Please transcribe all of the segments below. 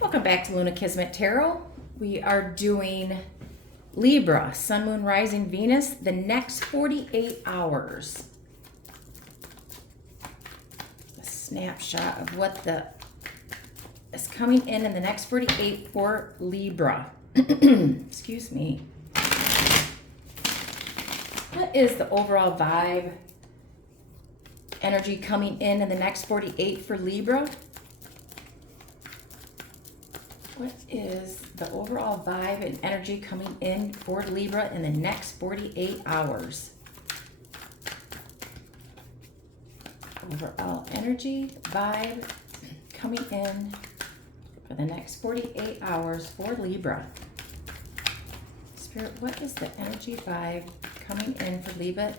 Welcome back to Luna Kismet Tarot. We are doing Libra, Sun, Moon, Rising, Venus, the next 48 hours. A snapshot of what is coming in the next 48 for Libra. Excuse me. What is the overall vibe, energy coming in the next 48 for Libra? What is the overall vibe and energy coming in for Libra in the next 48 hours? Overall energy, vibe coming in for the next 48 hours for Libra. Spirit, what is the energy, vibe coming in for Libra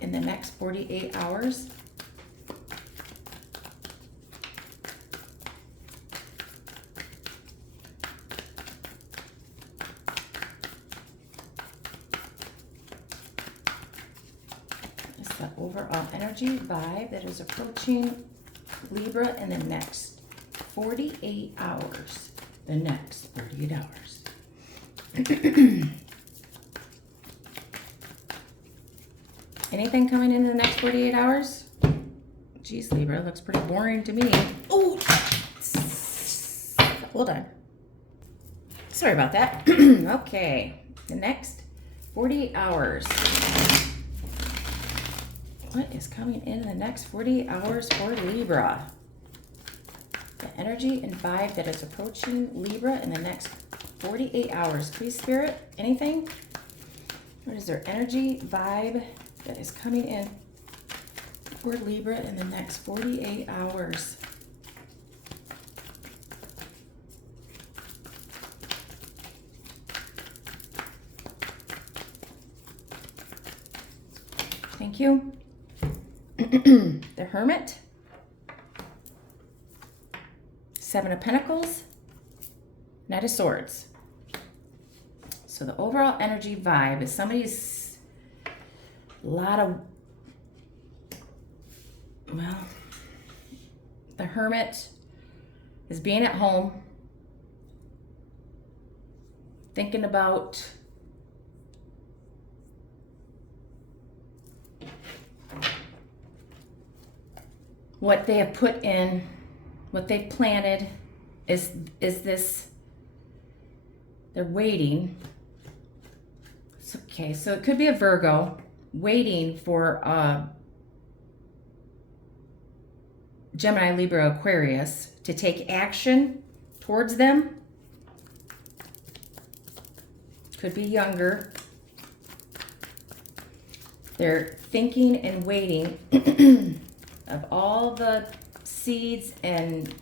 in the next 48 hours? The overall energy vibe that is approaching Libra in the next 48 hours. The next 48 hours. Anything coming in the next 48 hours? Geez, Libra, looks pretty boring to me. Oh, hold on. Sorry about that. Okay, the next 48 hours. What is coming in the next 48 hours for Libra? The energy and vibe that is approaching Libra in the next 48 hours. Please, Spirit, anything? What is their energy, vibe that is coming in for Libra in the next 48 hours? Thank you. The Hermit, Seven of Pentacles, Knight of Swords. So the overall energy vibe is somebody's the Hermit is being at home, thinking about what they have put in, what they've planted. Is this, they're waiting. It's okay, so it could be a Virgo waiting for Gemini, Libra, Aquarius to take action towards them. Could be younger. They're thinking and waiting of all the seeds and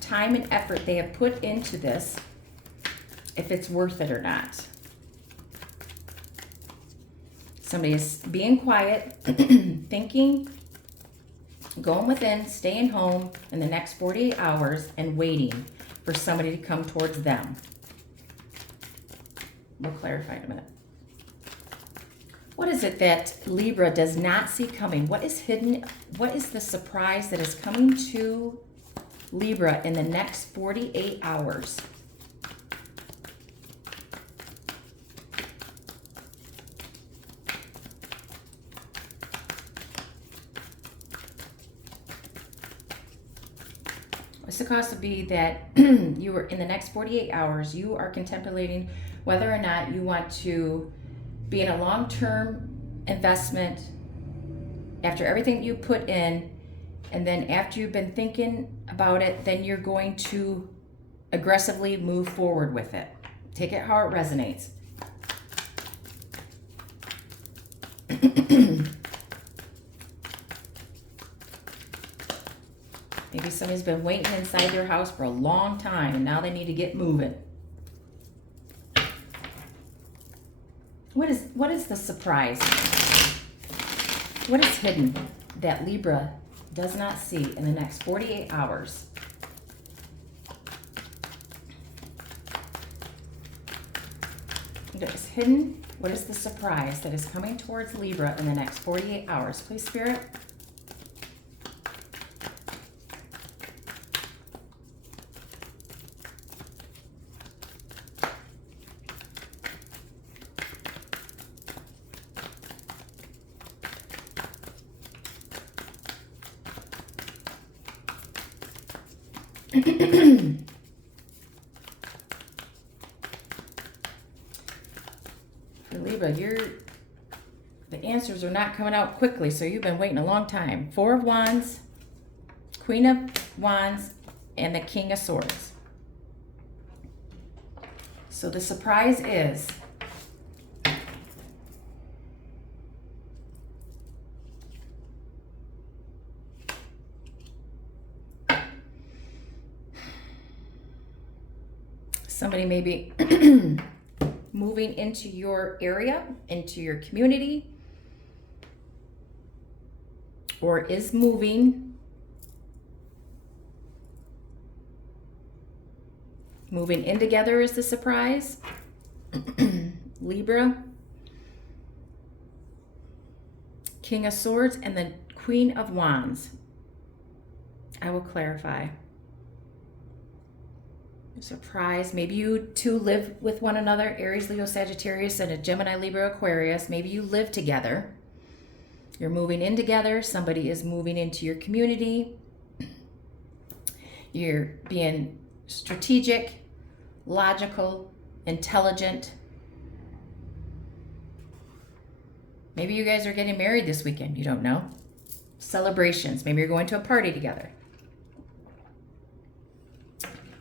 time and effort they have put into this, if it's worth it or not. Somebody is being quiet, thinking, going within, staying home in the next 48 hours and waiting for somebody to come towards them. We'll clarify in a minute. What is it that Libra does not see coming? What is hidden? What is the surprise that is coming to Libra in the next 48 hours? What's the cost would be that you are in the next 48 hours, you are contemplating whether or not you want to be in a long-term investment after everything you put in, and then after you've been thinking about it, then you're going to aggressively move forward with it. Take it how it resonates. Maybe somebody's been waiting inside their house for a long time and now they need to get moving. What is the surprise? What is hidden that Libra does not see in the next 48 hours? What is hidden? What is the surprise that is coming towards Libra in the next 48 hours? Please, Spirit. For Libra, the answers are not coming out quickly, so you've been waiting a long time. Four of Wands, Queen of Wands, and the King of Swords. So the surprise is somebody may be moving into your area, into your community, or is moving. Moving in together is the surprise. Libra, King of Swords, and the Queen of Wands. I will clarify. Surprise. Maybe you two live with one another, Aries, Leo, Sagittarius, and a Gemini, Libra, Aquarius. Maybe you live together. You're moving in together. Somebody is moving into your community. You're being strategic, logical, intelligent. Maybe you guys are getting married this weekend. You don't know. Celebrations. Maybe you're going to a party together.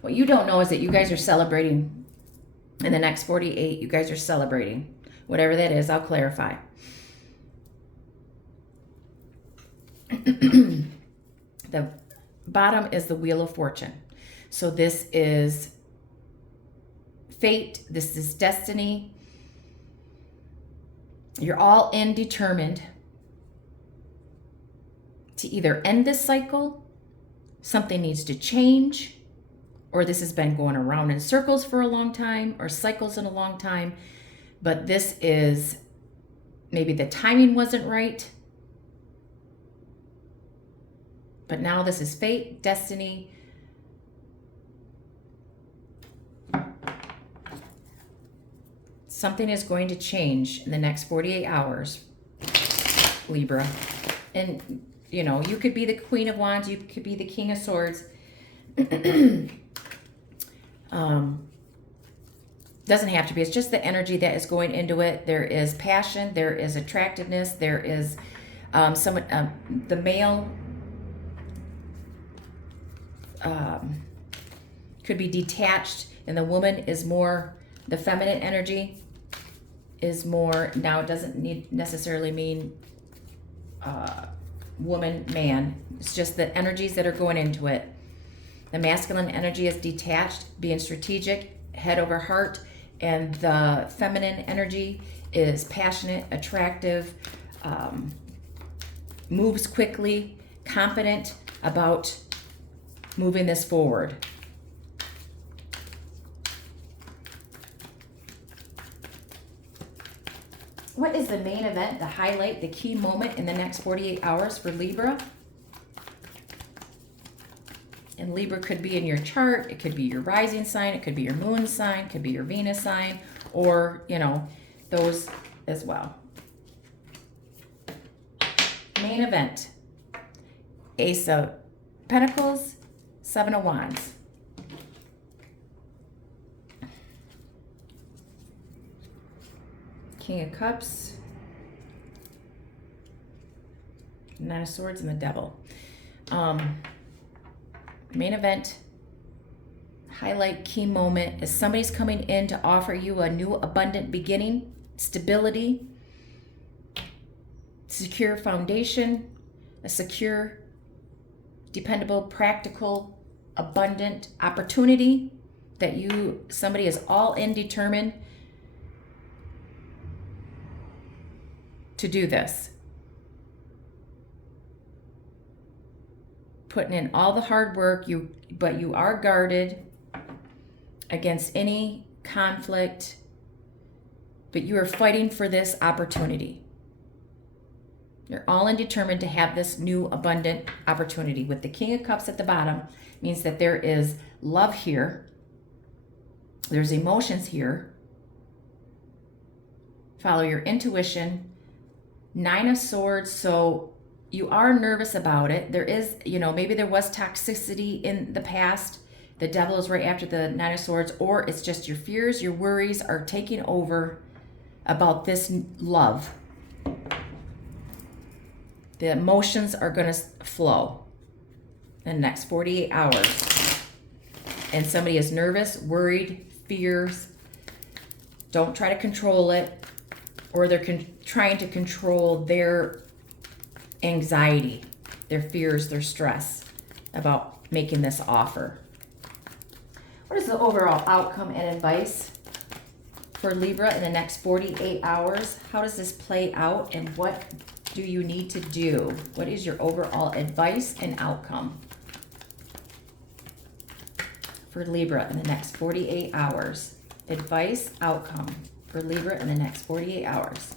What you don't know is that you guys are celebrating in the next 48. You guys are celebrating. Whatever that is, I'll clarify. The bottom is the Wheel of Fortune. So this is fate. This is destiny. You're all in determined to either end this cycle, something needs to change, or this has been going around in circles for a long time, or cycles in a long time, but this is, maybe the timing wasn't right, but now this is fate, destiny. Something is going to change in the next 48 hours, Libra. And, you know, you could be the Queen of Wands, you could be the King of Swords. Doesn't have to be. It's just the energy that is going into it. There is passion. There is attractiveness. There is the male could be detached, and the woman is more, the feminine energy is more. Now it doesn't necessarily mean woman, man. It's just the energies that are going into it. The masculine energy is detached, being strategic, head over heart, and the feminine energy is passionate, attractive, moves quickly, confident about moving this forward. What is the main event, the highlight, the key moment in the next 48 hours for Libra? And Libra could be in your chart. It could be your rising sign. It could be your moon sign. It could be your Venus sign, or, you know, those as well. Main event. Ace of Pentacles, Seven of Wands. King of Cups, Nine of Swords, and the Devil. Main event, highlight, key moment is somebody's coming in to offer you a new abundant beginning, stability, secure foundation, a secure, dependable, practical, abundant opportunity that somebody is all in determined to do this. Putting in all the hard work, but you are guarded against any conflict, but you are fighting for this opportunity. You're all in determined to have this new abundant opportunity. With the King of Cups at the bottom, means that there is love here. There's emotions here. Follow your intuition. Nine of Swords, so you are nervous about it. There is, maybe there was toxicity in the past. The Devil is right after the Nine of Swords, or it's just your fears, your worries are taking over about this love. The emotions are going to flow in the next 48 hours. And somebody is nervous, worried, fears. Don't try to control it, or they're trying to control their anxiety, their fears, their stress about making this offer. What is the overall outcome and advice for Libra in the next 48 hours? How does this play out, and what do you need to do? What is your overall advice and outcome for Libra in the next 48 hours? Advice, outcome for Libra in the next 48 hours.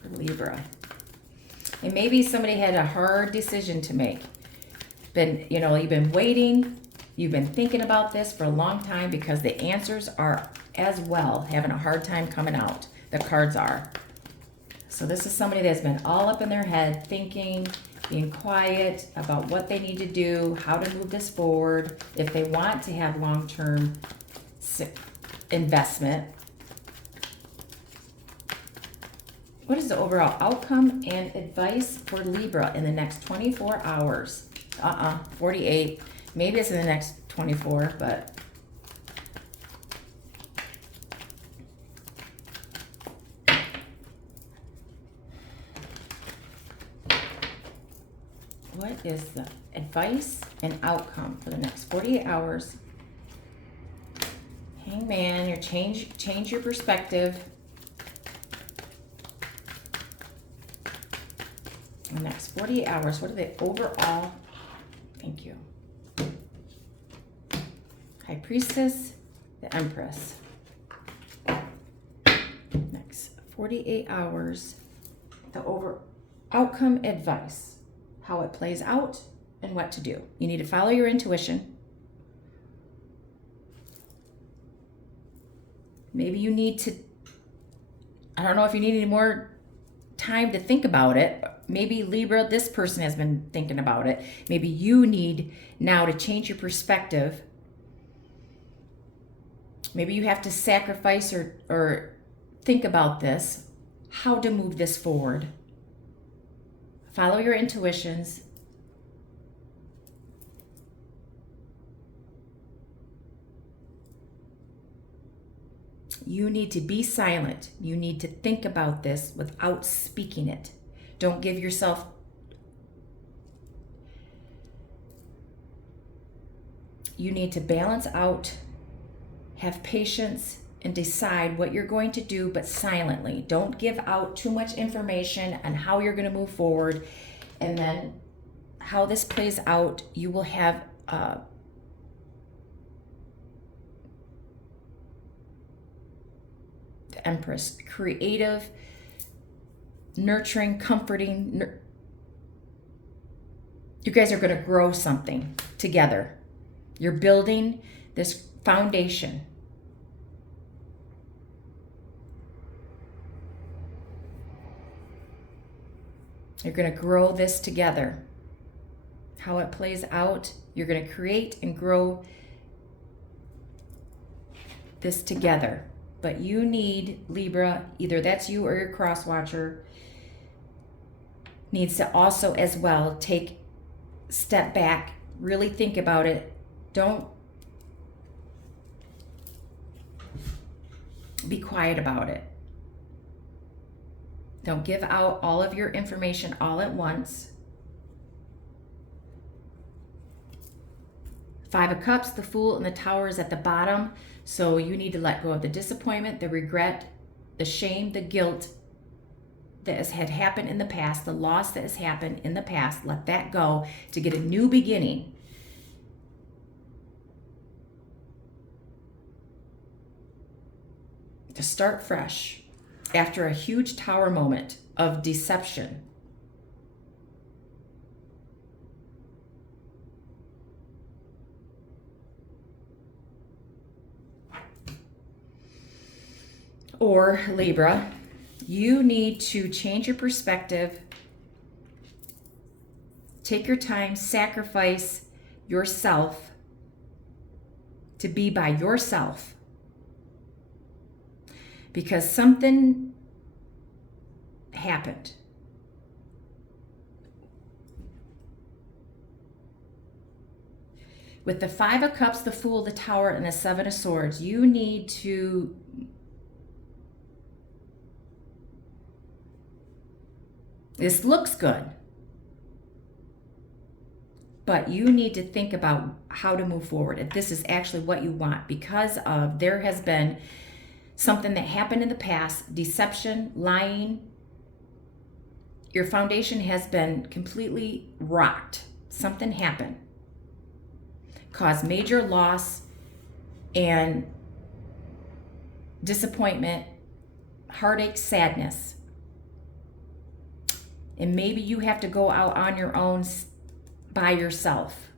For Libra. And maybe somebody had a hard decision to make. You've been waiting, you've been thinking about this for a long time, because the answers are as well having a hard time coming out. The cards are. So this is somebody that's been all up in their head, thinking, being quiet about what they need to do, how to move this forward, if they want to have long-term investment. What is the overall outcome and advice for Libra in the next 24 hours? 48. Maybe it's in the next 24, but what is the advice and outcome for the next 48 hours? Hangman, you change your perspective. The next 48 hours, what are the overall? Thank you. High Priestess, the Empress. Next 48 hours, the outcome advice, how it plays out and what to do. You need to follow your intuition. Maybe you need to, I don't know if you need any more time to think about it. Maybe Libra, this person has been thinking about it. Maybe you need now to change your perspective. Maybe you have to sacrifice or think about this, how to move this forward. Follow your intuitions. You need to be silent. You need to think about this without speaking it. Don't give yourself you need to balance out, have patience, and decide what you're going to do, but silently. Don't give out too much information on how you're going to move forward. And then how this plays out, you will have the Empress, creative, nurturing, comforting. You guys are going to grow something together. You're building this foundation. You're going to grow this together. How it plays out, you're going to create and grow this together. But you need, Libra, either that's you or your cross watcher, needs to also as well step back, really think about it. Don't be quiet about it. Don't give out all of your information all at once. Five of Cups, the Fool, and the Tower is at the bottom. So you need to let go of the disappointment, the regret, the shame, the guilt that had happened in the past, the loss that has happened in the past. Let that go to get a new beginning. To start fresh after a huge Tower moment of deception. or Libra, you need to change your perspective, take your time, sacrifice yourself to be by yourself. Because something happened. With the Five of Cups, the Fool, the Tower, and the Seven of Swords, you need to this looks good, but you need to think about how to move forward. If this is actually what you want, because of there has been something that happened in the past, deception, lying. Your foundation has been completely rocked. Something happened. Caused major loss and disappointment, heartache, sadness. And maybe you have to go out on your own by yourself.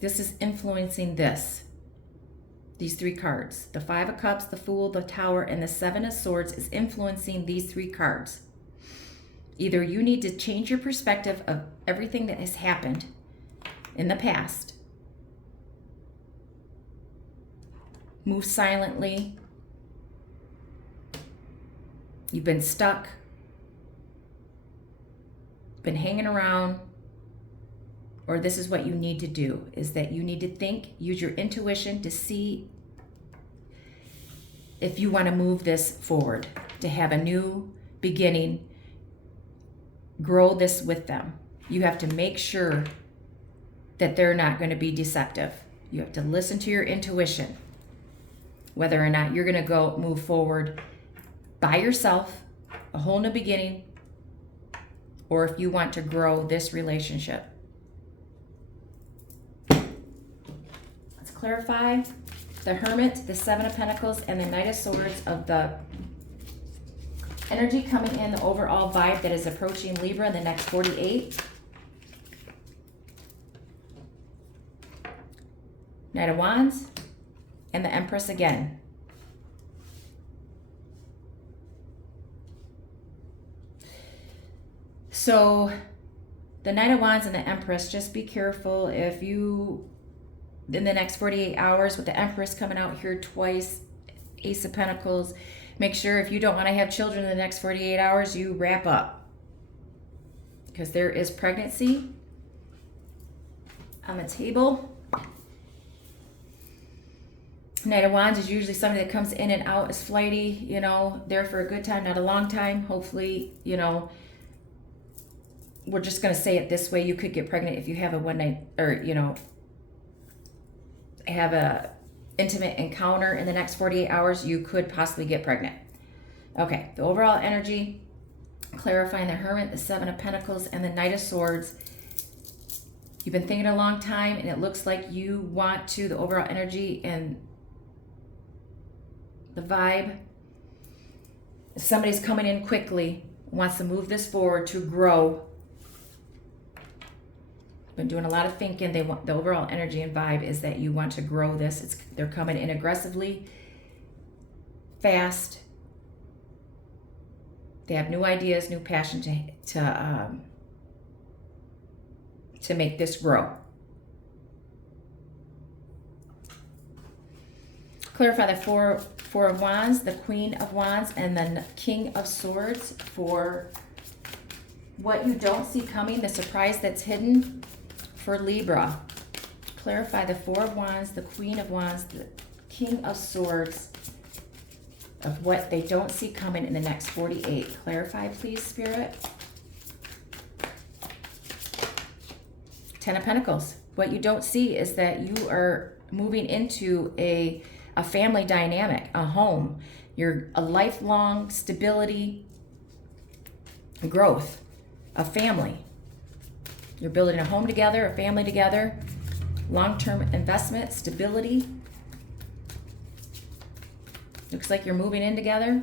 This is influencing this. These three cards. The Five of Cups, the Fool, the Tower, and the Seven of Swords is influencing these three cards. Either you need to change your perspective of everything that has happened in the past. Move silently. You've been stuck. Been hanging around. Or this is what you need to do, is that you need to think, use your intuition to see if you want to move this forward, to have a new beginning, grow this with them. You have to make sure that they're not going to be deceptive. You have to listen to your intuition, whether or not you're going to go move forward by yourself, a whole new beginning, or if you want to grow this relationship. Clarify the Hermit, the Seven of Pentacles, and the Knight of Swords of the energy coming in, the overall vibe that is approaching Libra in the next 48. Knight of Wands and the Empress again. So the Knight of Wands and the Empress, just be careful if you in the next 48 hours with the Empress coming out here twice, Ace of Pentacles. Make sure if you don't want to have children in the next 48 hours, you wrap up. Because there is pregnancy on the table. Knight of Wands is usually somebody that comes in and out, is flighty, you know, there for a good time, not a long time. Hopefully, you know, we're just going to say it this way. You could get pregnant if you have a one night, or, you know, have a intimate encounter in the next 48 hours, you could possibly get pregnant. Okay, the overall energy, clarifying the Hermit, the Seven of Pentacles, and the Knight of Swords. You've been thinking a long time, and it looks like you want to, the overall energy and the vibe. Somebody's coming in quickly, wants to move this forward to grow. Been doing a lot of thinking. They want the overall energy and vibe is that you want to grow this. They're coming in aggressively, fast. They have new ideas, new passion to make this grow. Clarify the four of Wands, the Queen of Wands, and the King of Swords for what you don't see coming, the surprise that's hidden. For Libra, clarify the Four of Wands, the Queen of Wands, the King of Swords of what they don't see coming in the next 48. Clarify, please, Spirit. Ten of Pentacles. What you don't see is that you are moving into a family dynamic, a home. You're a lifelong stability, growth, a family. You're building a home together, a family together, long-term investment, stability. Looks like you're moving in together.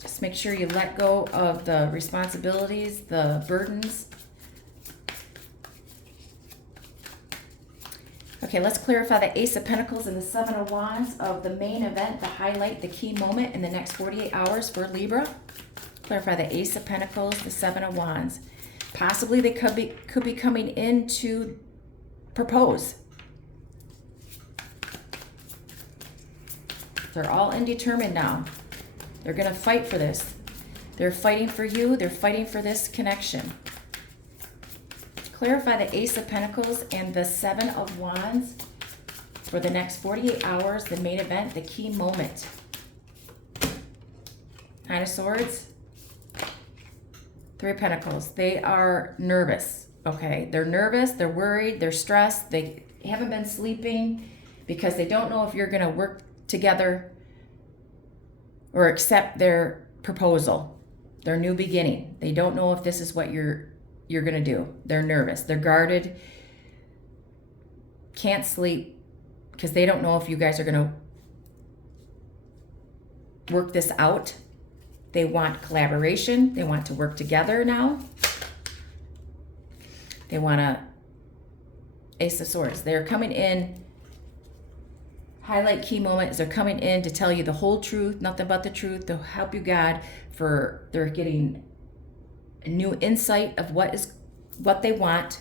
Just make sure you let go of the responsibilities, the burdens Okay, let's clarify the Ace of Pentacles and the Seven of Wands of the main event, the highlight, the key moment in the next 48 hours for Libra. Clarify the Ace of Pentacles, the Seven of Wands. Possibly they could be coming in to propose. They're all undetermined now. They're going to fight for this. They're fighting for you. They're fighting for this connection. Clarify the Ace of Pentacles and the Seven of Wands for the next 48 hours, the main event, the key moment. Nine of Swords. Three of Pentacles. They are nervous, okay? They're nervous, they're worried, they're stressed. They haven't been sleeping because they don't know if you're going to work together or accept their proposal, their new beginning. They don't know if this is what you're going to do. They're nervous. They're guarded. Can't sleep because they don't know if you guys are going to work this out. They want collaboration. They want to work together now. They want to Ace of Swords. They're coming in. Highlight key moment is they're coming in to tell you the whole truth, nothing but the truth, to help you God for they're getting a new insight of what they want.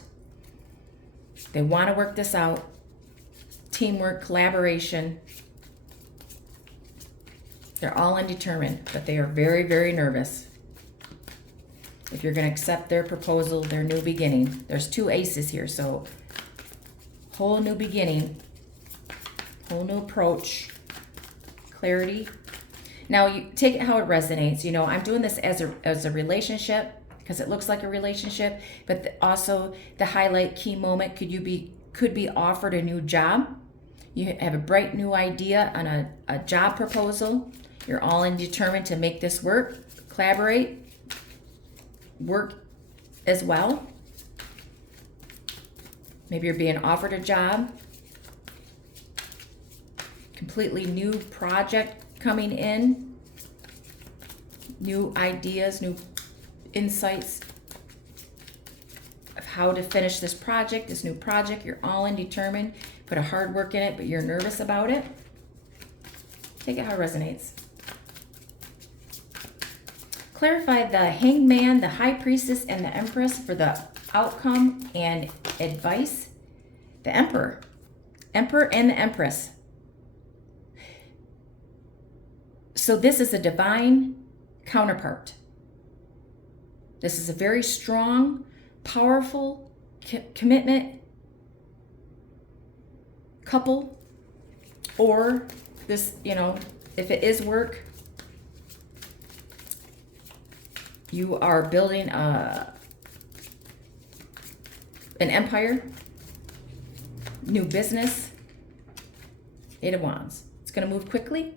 They want to work this out. Teamwork, collaboration. They're all undetermined, but they are very, very nervous. If you're going to accept their proposal, their new beginning. There's two aces here, so whole new beginning, whole new approach, clarity. Now, you take it how it resonates. You know, I'm doing this as a relationship because it looks like a relationship, but also the highlight key moment could be offered a new job. You have a bright new idea on a job proposal. You're all determined to make this work, collaborate, work as well. Maybe you're being offered a job. Completely new project coming in. New ideas, new insights of how to finish this project, this new project. You're all determined. Put a hard work in it, but you're nervous about it. Take it how it resonates. Clarify the Hangman, the High Priestess, and the Empress for the outcome and advice. The Emperor and the Empress. So this is a divine counterpart. This is a very strong, powerful commitment couple, or this, you know, if it is work, you are building an empire, new business. Eight of Wands. It's going to move quickly.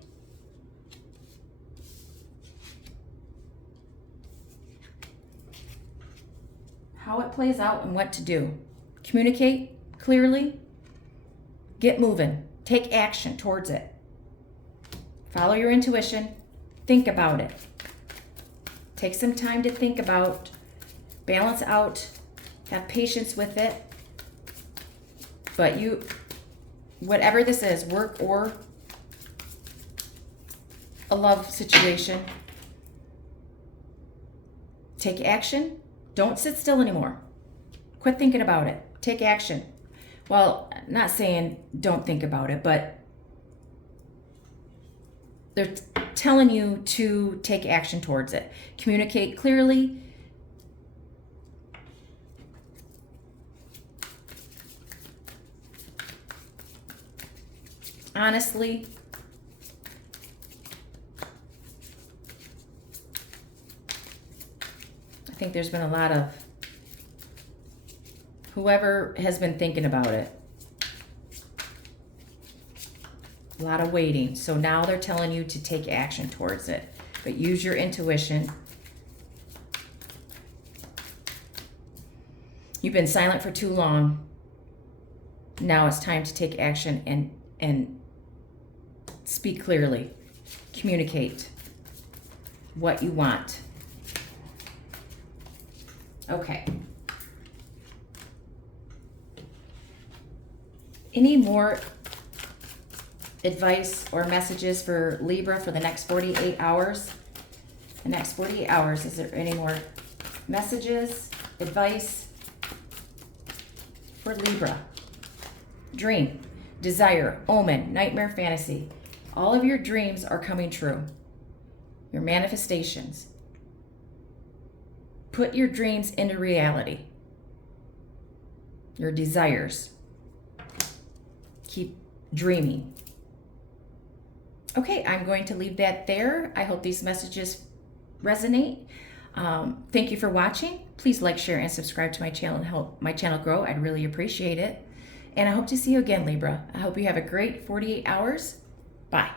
How it plays out and what to do. Communicate clearly. Get moving. Take action towards it. Follow your intuition. Think about it. Take some time to think about, balance out, have patience with it. But you, whatever this is, work or a love situation, take action. Don't sit still anymore. Quit thinking about it. Take action. Well, not saying don't think about it, but they're telling you to take action towards it. Communicate clearly. Honestly. I think there's been a lot of whoever has been thinking about it. A lot of waiting. So now they're telling you to take action towards it. But use your intuition. You've been silent for too long. Now it's time to take action and speak clearly. Communicate what you want. Okay. Any more advice or messages for Libra for the next 48 hours? The next 48 hours, is there any more messages, advice for Libra? Dream, desire, omen, nightmare, fantasy. All of your dreams are coming true. Your manifestations. Put your dreams into reality. Your desires. Keep dreaming. Okay, I'm going to leave that there. I hope these messages resonate. Thank you for watching. Please like, share, and subscribe to my channel and help my channel grow. I'd really appreciate it. And I hope to see you again, Libra. I hope you have a great 48 hours. Bye.